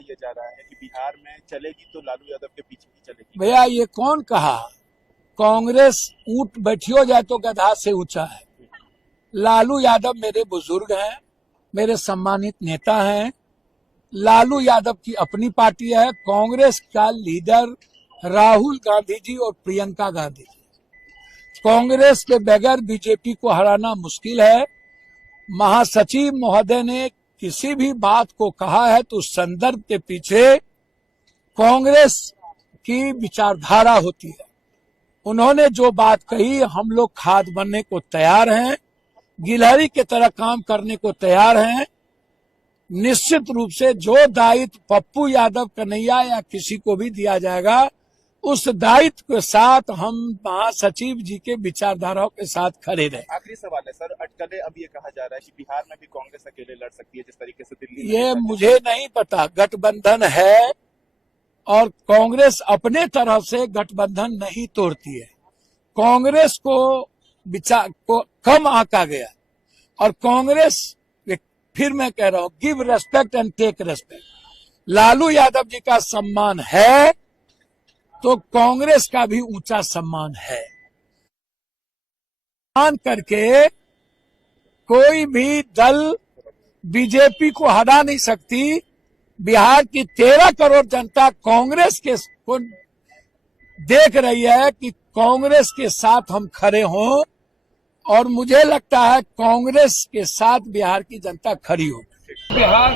ये जा रहा है कि बिहार में चलेगी तो लालू यादव के पीछे ही चलेगी। भैया ये कौन कहा? कांग्रेस ऊंट बैठियो जाए तो गधा से ऊंचा है। लालू यादव मेरे बुजुर्ग हैं, मेरे सम्मानित नेता हैं। लालू यादव की अपनी पार्टी है। कांग्रेस का लीडर राहुल गांधी जी और प्रियंका गांधी जी। कांग्रेस के बगैर बीजेपी को हराना मुश्किल है। महासचिव महोदय ने किसी भी बात को कहा है तो उस संदर्भ के पीछे कांग्रेस की विचारधारा होती है। उन्होंने जो बात कही, हम लोग खाद बनने को तैयार हैं, गिलहरी की तरह काम करने को तैयार हैं। निश्चित रूप से जो दायित्व पप्पू यादव, कन्हैया या किसी को भी दिया जाएगा, उस दायित्व के साथ हम महासचिव जी के विचारधाराओं के साथ खड़े रहे। आखिरी सवाल है सर, अटकलें अब ये कहा जा रहा है कि बिहार में भी कांग्रेस अकेले लड़ सकती है जिस तरीके से दिल्ली। ये मुझे नहीं पता। गठबंधन है और कांग्रेस अपने तरफ से गठबंधन नहीं तोड़ती है। कांग्रेस को कम आंका गया और कांग्रेस, फिर मैं कह रहा हूं, give respect and take respect. Lalu Yadav ji का सम्मान है तो कांग्रेस का भी ऊंचा सम्मान है। सम्मान करके कोई भी दल बीजेपी को हरा नहीं सकती। बिहार की 13 करोड़ जनता कांग्रेस को देख रही है कि कांग्रेस के साथ हम खड़े हों, और मुझे लगता है कांग्रेस के साथ बिहार की जनता खड़ी हो। बिहार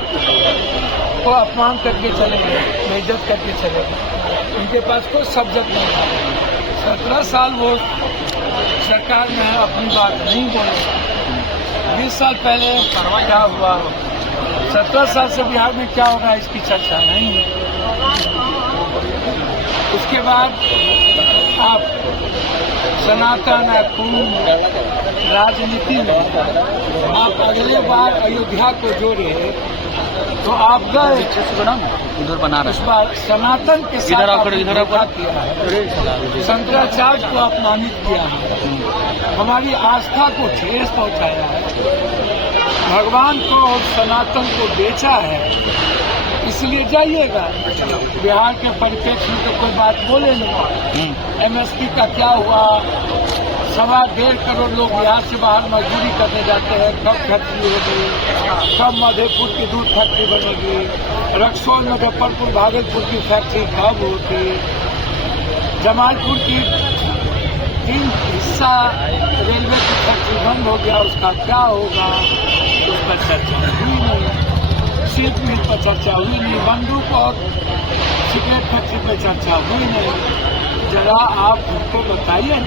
को अपमान करके चलेंगे, बेइज्जत करके चलेंगे। उनके पास कोई सब्जेक्ट नहीं है। 17 साल वो सरकार में अपनी बात नहीं बोले। 20 साल पहले क्या हुआ, 17 साल से बिहार में क्या होगा इसकी चर्चा नहीं है। उसके बाद आप सनातन राजनीति में आप अगले बार अयोध्या को जोड़े तो आप गए उधर बना रहे। इस बार सनातन के साथ किया है, शंकराचार्य को अपमानित किया है, हमारी आस्था को ठेस पहुंचाया है, भगवान को और सनातन को बेचा है। इसलिए जाइएगा। बिहार के परिप्रेक्ष्य में तो कोई बात बोले नहीं। एमएसपी का क्या हुआ, 1.25 करोड़ लोग बिहार से बाहर मजदूरी करने जाते हैं। कब फैक्ट्री होगी, कब मधेपुर की दूध फैक्ट्री बनेगी, रक्सौल, मुजफ्फरपुर, भागलपुर की फैक्ट्री कब होगी, जमालपुर की 3 हिस्सा रेलवे की फैक्ट्री बंद हो गया, उसका क्या होगा, उस पर चर्चा हुई नहीं। शीट मिल पर चर्चा हुई नहीं। बंदूक और सिगरेट फैक्ट्री पर चर्चा हुई नहीं। जरा आप उनको बताइए।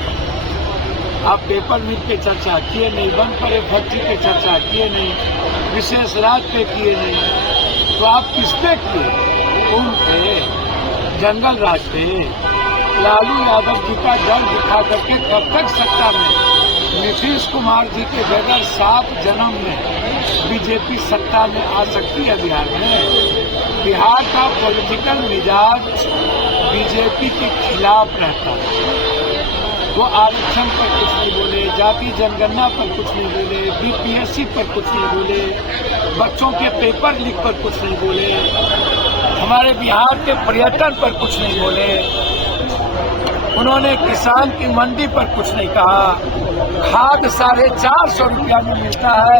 आप पेपर मिल पे चर्चा किए नहीं, बंद पड़े फैक्ट्री पे चर्चा किए नहीं, विशेष राज्य पे किए नहीं, तो आप किस पे किए? उन पे, जंगल राज पे। लालू यादव जी का डर दिखा करके कब तक सत्ता में? नीतीश कुमार जी के बगैर 7 जन्म में बीजेपी सत्ता में आ सकती है बिहार में। बिहार का पॉलिटिकल मिजाज बीजेपी के खिलाफ रहता है। वो आरक्षण पर कुछ नहीं बोले, जाति जनगणना पर कुछ नहीं बोले, बीपीएससी पर कुछ नहीं बोले, बच्चों के पेपर लीक पर कुछ नहीं बोले, हमारे बिहार के पर्यटन पर कुछ नहीं बोले, उन्होंने किसान की मंडी पर कुछ नहीं कहा। खाद 450 रुपया में मिलता है,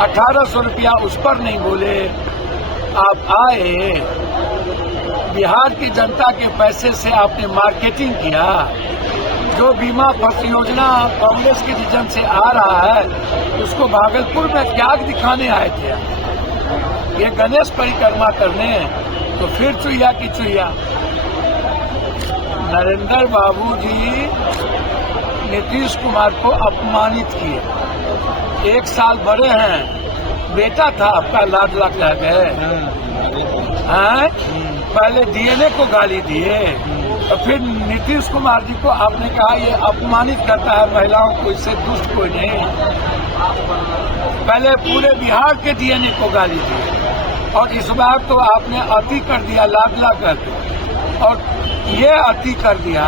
1800 रुपया उस पर नहीं बोले। आप आए, बिहार की जनता के पैसे से आपने मार्केटिंग किया। जो बीमा फसल योजना कांग्रेस के विजन से आ रहा है, उसको भागलपुर में त्याग दिखाने आए थे। ये गणेश परिक्रमा करने, तो फिर चुहिया की चुहिया। नरेंद्र बाबू जी नीतीश कुमार को अपमानित किए। 1 साल बड़े हैं, बेटा था आपका, लाडला कह गए हैं। पहले डीएनए को गाली दिए, और फिर नीतीश कुमार जी को आपने कहा ये अपमानित करता है महिलाओं को, इससे दुष्ट कोई नहीं। पहले पूरे बिहार के डीएनए को गाली दी, और इस बार तो आपने अति कर दिया, लाडला करके। और ये अति कर दिया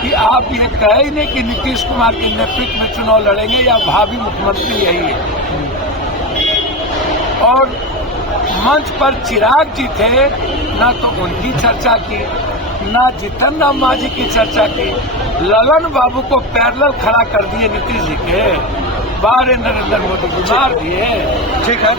कि आप ये कहे ही नहीं कि नीतीश कुमार के नेतृत्व में चुनाव लड़ेंगे या भावी मुख्यमंत्री यही है। और मंच पर चिराग जी थे, ना तो उनकी चर्चा की, ना जीतन राम मांझी की चर्चा की। ललन बाबू को पैरेलल खड़ा कर दिए नीतीश जी के, बारे नरेंद्र मोदी को मार दिए। ठीक है।